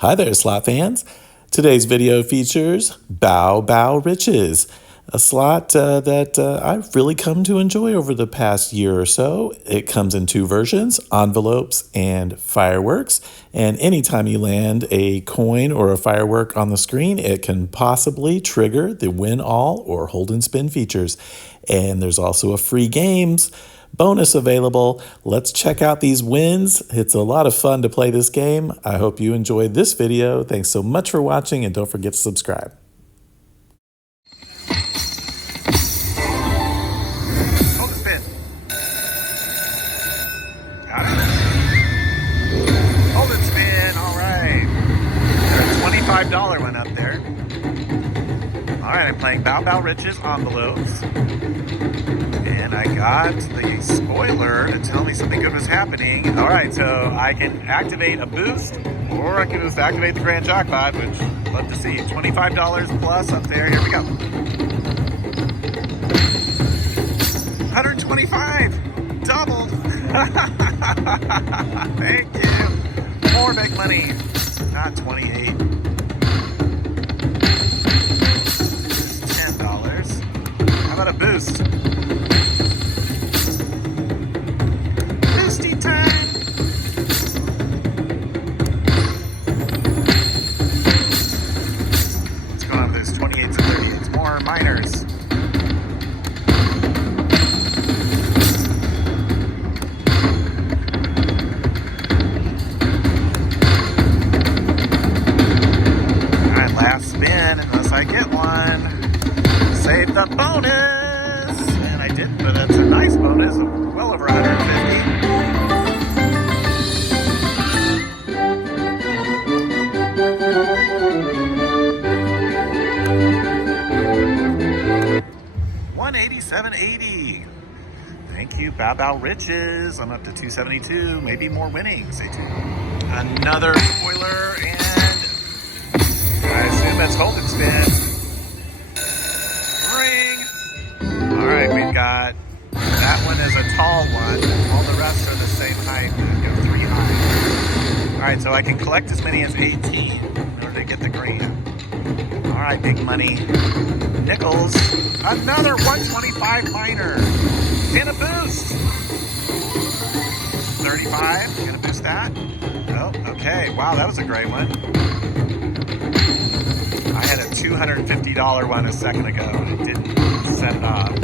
Hi there, slot fans. Today's video features Bao Bao Riches, a slot that I've really come to enjoy over the past year or so. It comes in two versions, envelopes and fireworks, and anytime you land a coin or a firework on the screen, it can possibly trigger the win all or hold and spin features. And there's also a free games bonus available. Let's check out these wins. It's a lot of fun to play this game. I hope you enjoyed this video. Thanks so much for watching, and don't forget to subscribe. Hold the spin. Got it. Hold and spin. All right. There's a $25 one up there. All right, I'm playing Bao Bao Riches envelopes. And I got the spoiler to tell me something good was happening. All right, so I can activate a boost, or I can just activate the grand jackpot, which I'd love to see. $25 plus up there. Here we go. 125. Doubled. Thank you. More big money. Not 28. $10. How about a boost? Boosty time. What's going on with this 28s and 38s? More minors. Alright, last spin, unless I get one. Save the bonus! And I didn't, but that's a nice bonus of well over 150. $187.80. Thank you, Bao Bao Riches. I'm up to 272. Maybe more winning. Stay tuned. Another spoiler, and I assume that's hold and spin. Ring. All right, we've got that one is a tall one. All the rest are the same height. We go 3 high. All right, so I can collect as many as 18 in order to get the green. All right, big money. Nickels. Another 125 minor. And a boost. 35. Gonna boost that. Oh, okay. Wow, that was a great one. I had a $250 one a second ago, and it didn't set it off.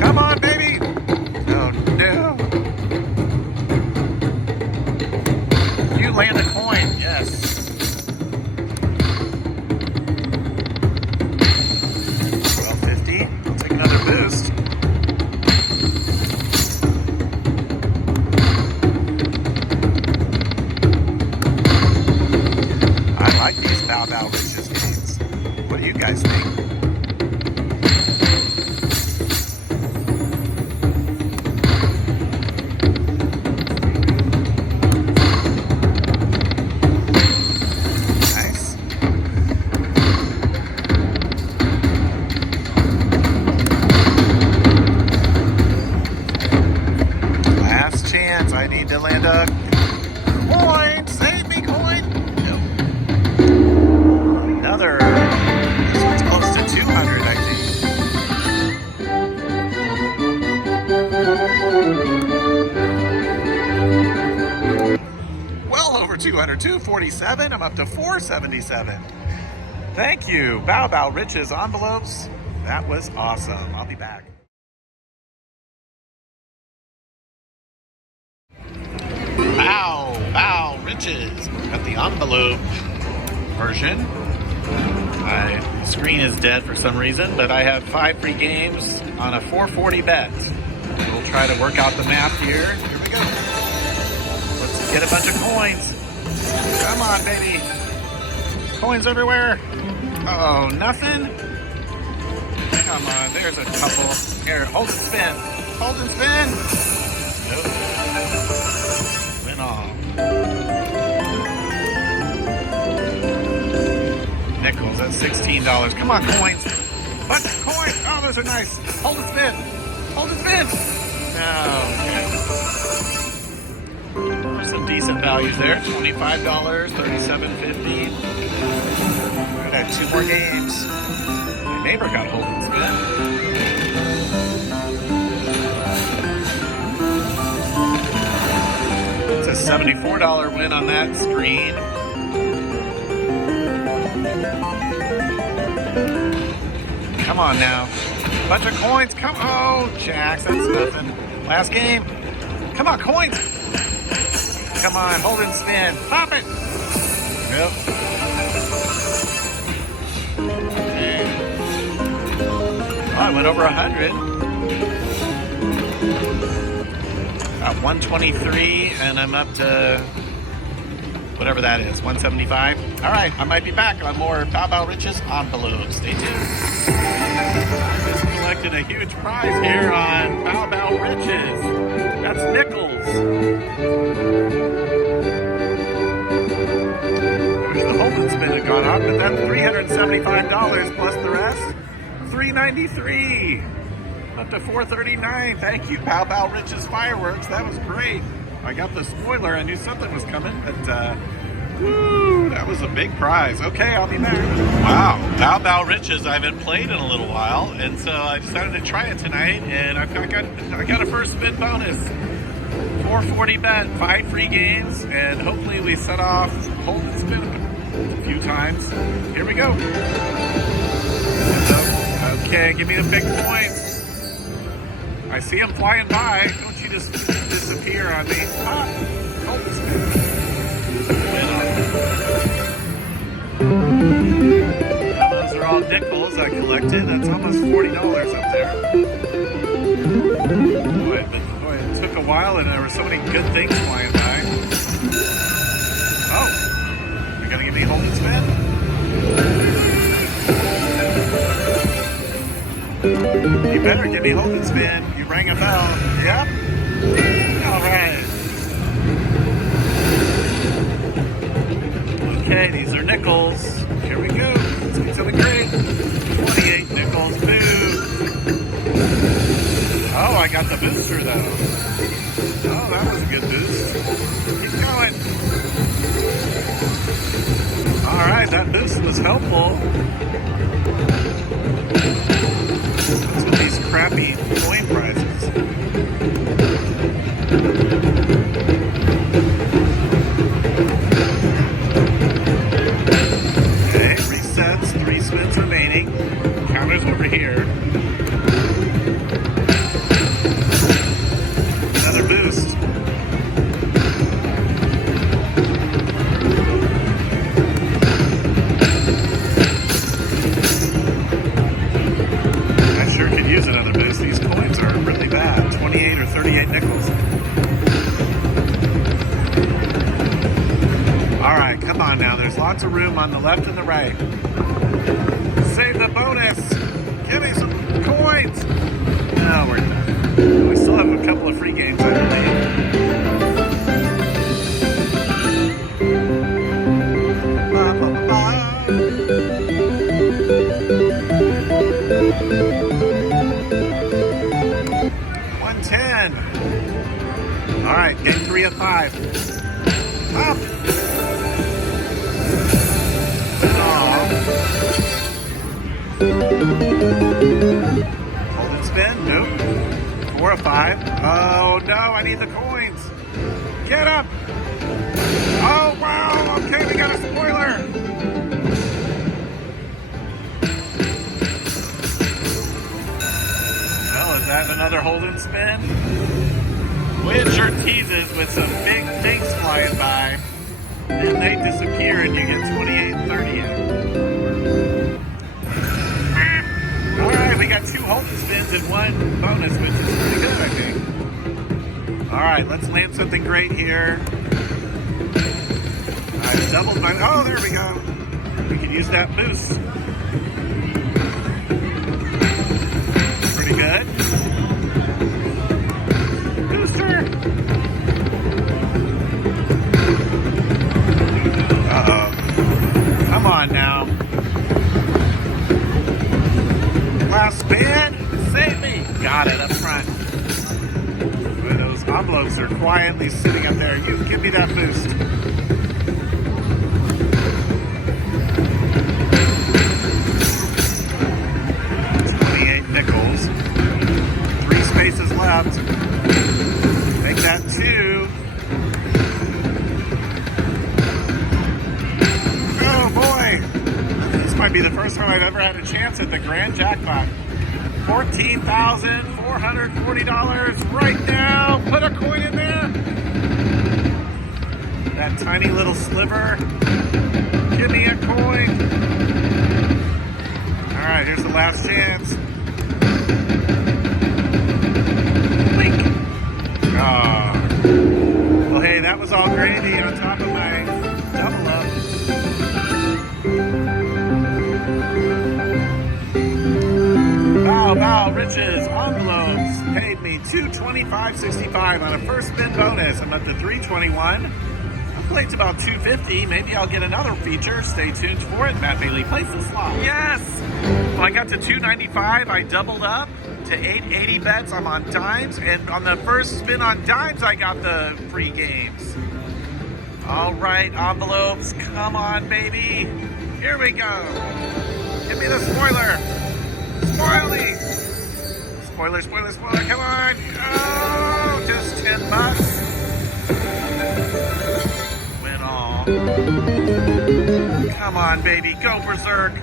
Come on, baby. Oh, no. You land a coin. Yes. $12.50. I'll take another boost. I like these Bao Bao Riches games. What do you guys think? I need to land a coin. Save me, coin. No. Another. This one's close to 200, I think. Well over 200. 247. I'm up to 477. Thank you, Bao Bao Riches envelopes. That was awesome. I'll be back. Bao Bao Riches. Got the envelope version. My screen is dead for some reason, but I have 5 free games on a 440 bet. We'll try to work out the math here. Here we go. Let's get a bunch of coins. Come on, baby. Coins everywhere. Oh, nothing? Come on, there's a couple. Here, hold and spin. Hold and spin. Nope. Win all. Nickels, that's $16. Come on, coins. Bunch of coins. Oh, those are nice. Hold and spin. Hold and spin. Oh, okay. decent values there. $25, $37.50. I got 2 more games. My neighbor got hold and spin. It's a $74 win on that screen. Come on now. Bunch of coins. Come on. Oh, jacks. That's nothing. Last game. Come on, coins. Come on. Hold and spin. Pop it. Yep. Okay. Oh, I went over 100. Got 123, and I'm up to whatever that is, 175. All right, I might be back on more Bao Bao Riches envelopes. Stay tuned. I just collected a huge prize here on Bao Bao Riches. That's nickels. Wish the hold and spin had gone up, but that's $375 plus the rest. $393. Up to $439. Thank you, Bao Bao Riches Fireworks. That was great. I got the spoiler. I knew something was coming, but woo, that was a big prize. Okay, I'll be back. Wow, Bao Bao Riches I haven't played in a little while, and so I decided to try it tonight, and I got a first spin bonus. 440 bet, 5 free games, and hopefully we set off hold and spin a few times. Here we go. Okay, give me the big points. I see them flying by. Don't you just disappear on me. Ah, hold and spin. Now those are all nickels I collected. That's almost $40 up there. Boy, it took a while and there were so many good things flying by. Oh, you're gonna give me a hold and spin? You better give me a hold and spin. You rang a bell. Yep. All right. Okay, these are nickels. Here we go. Let's get something great. 28 nickels. Boo. Oh, I got the booster though. Oh, that was a good boost. Keep going. All right, that boost was helpful. What's with these crappy coin prizes? Okay, resets, 3 spins remaining. Counters over here. Another boost. Use another boost. These coins are really bad. 28 or 38 nickels. All right, come on now. There's lots of room on the left and the right. Save the bonus. Give me some coins. No, we're done. We still have a couple of free games, I believe. Ba, ba, ba. 110. All right, game 3 of 5. Up. Hold and spin. Nope. 4 of 5. Oh no, I need the coins. Get up. Oh wow. Okay, we got a spoiler. Is that another hold and spin? Wind sure teases with some big things flying by. Then they disappear and you get 28 and 30. Alright, we got 2 hold and spins and 1 bonus, which is pretty good, I think. Alright, let's land something great here. I doubled my... Oh, there we go. We can use that boost. Pretty good. Booster. Uh-oh. Come on now. Last spin. Save me. Got it up front. Boy, those envelopes envelopes are quietly sitting up there. You give me that boost. 28 nickels. 3 spaces left. Make that 2. Oh boy! This might be the first time I've ever had a chance at the grand jackpot. $14,440 right now. Put a coin in there. That tiny little sliver. Give me a coin. All right, here's the last chance. Blink. Oh. Well, hey, that was all gravy on top of my double up. Bao Bao Riches envelopes paid me $225.65 on a first spin bonus. I'm up to $321. I played to about $250. Maybe I'll get another feature. Stay tuned for it. Matt Bailey plays the slot. Yes! Well, I got to $295. I doubled up to 880 bets. I'm on dimes, and on the first spin on dimes, I got the free games. All right, envelopes, come on, baby. Here we go. Give me the spoiler. Spoily. Spoiler, spoiler, spoiler, come on. Oh, just $10. Win all. Come on, baby, go berserk.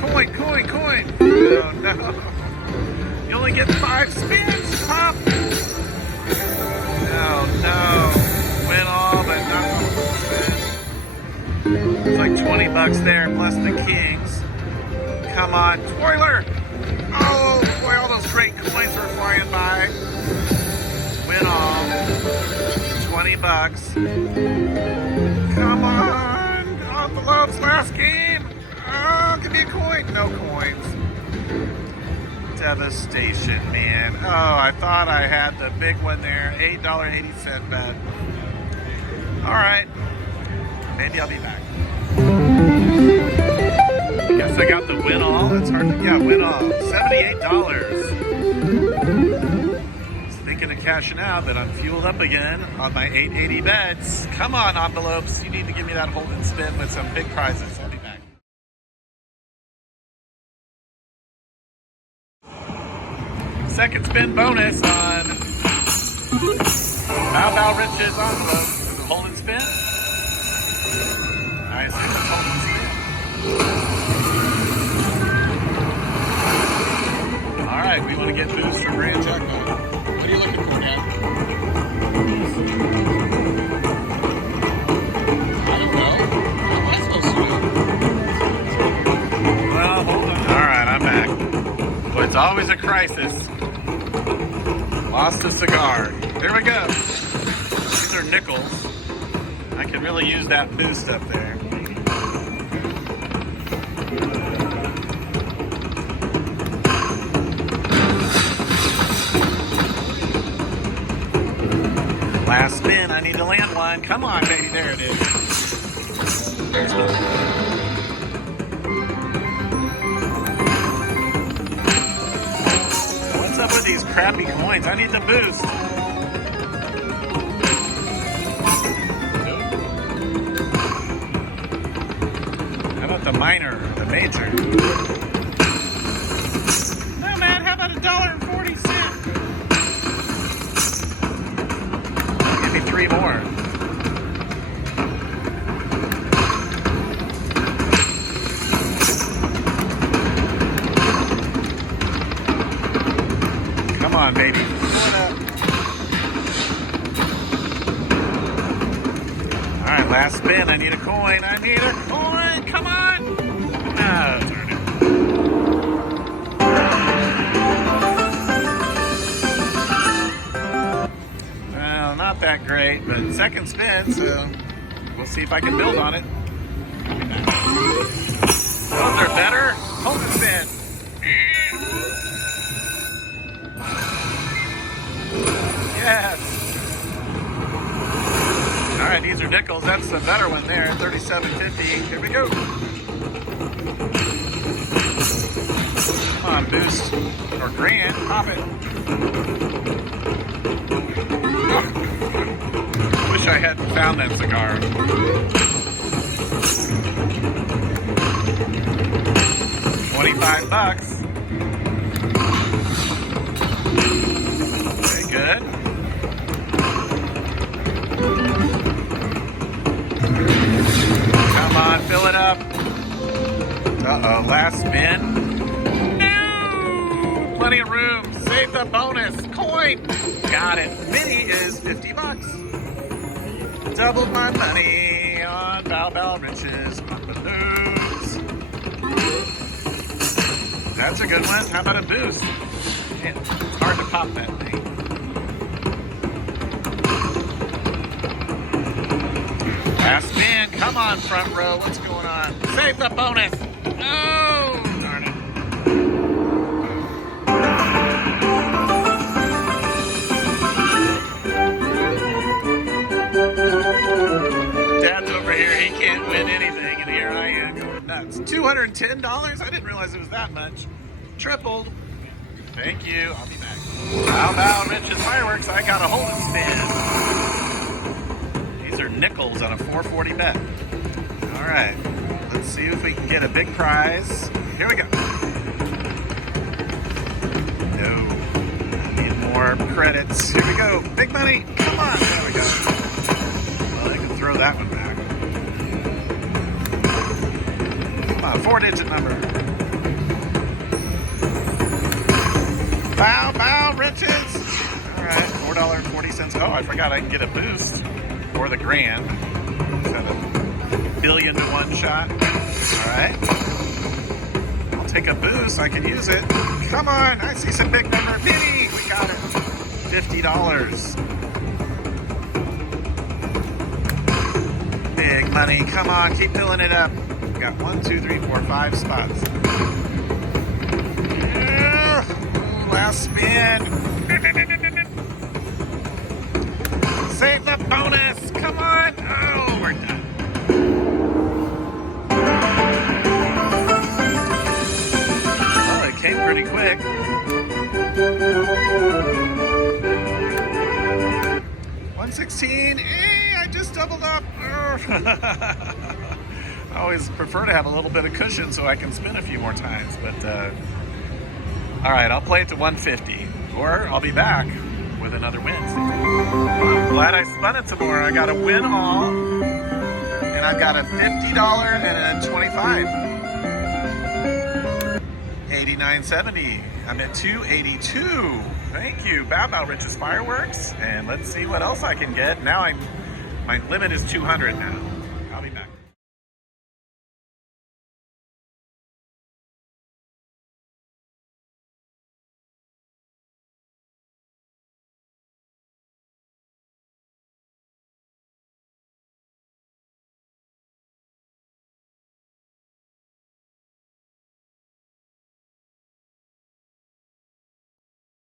Coin, coin, coin. Oh, no. You only get 5 spins, pop. No, no. Win all, but not the full spin. It's like $20 there, plus the kings. Come on, spoiler. Oh, boy, all those great coins were flying by. Win all. $20. Come on. Envelopes, last game. Oh, give me a coin. No coins. Devastation, man. Oh, I thought I had the big one there. $8.80 bet. All right. Maybe I'll be back. Guess I got the win all. It's hard to, yeah, win all. $78. Thinking of cashing out, but I'm fueled up again on my 880 bets. Come on, envelopes. You need to give me that hold and spin with some big prizes. I'll be back. Second spin bonus on Bao Bao Riches envelope. Hold and spin. Nice. Hold and spin. All right, we want to get boost for grand jackpot. What are you looking for, Dad? I don't know. What am I supposed to do? Well, hold on. All right, I'm back. Well, it's always a crisis. Lost a cigar. Here we go. These are nickels. I can really use that boost up there. Last spin, I need to land one. Come on, baby, there it is. There's one. What's up with these crappy coins? I need the boost. How about the minor, the major? No, man, how about $1.40? Give me 3 more. Come on, baby. All right, last spin. I need a coin. I need a coin. Come on. Oh, darn it. Well, not that great, but second spin, so we'll see if I can build on it. Those are better. Hold the spin. Yes. All right, these are nickels. That's the better one there. $37.50. Here we go. Come on, boost or grand. Pop it. found that cigar. 25 bucks. Very good. Come on, fill it up. Uh-oh, last spin. No! Plenty of room. Save the bonus. Coin. Got it. Mini is 50 bucks. Doubled my money on Bao Bao Riches on balloons. That's a good one. How about a boost? Man, it's hard to pop that thing. Last spin. Come on, front row. What's going on? Save the bonus. Oh, darn it. Dad's over here. He can't win anything, and here I am going nuts. $210? I didn't realize it was that much. Tripled. Thank you. I'll be back. How about Rich's Fireworks? I got a hold of spin. These are nickels on a 440 bet. All right. Let's see if we can get a big prize. Here we go. No. Need more credits. Here we go. Big money. Come on. There we go. Well, I can throw that one back. Come on. 4-digit number. Bao Bao Riches. All right. $4.40. Oh, I forgot I can get a boost for the grand. Is that a billion to one shot? All right. I'll take a boost. I can use it. Come on. I see some big number. Mini. We got it. $50. Big money. Come on. Keep filling it up. We got 1, 2, 3, 4, 5 spots. Last spin. Save the bonus. Come on. Oh, we're done. Oh, it came pretty quick. 116. Hey, I just doubled up. I always prefer to have a little bit of cushion so I can spin a few more times, but all right, I'll play it to 150, or I'll be back with another win. I'm glad I spun it some more. I got a win all, and I've got a $50 and a $25. $89.70. I'm at $282. Thank you, Bao Bao Riches Fireworks, and let's see what else I can get. Now my limit is $200 now.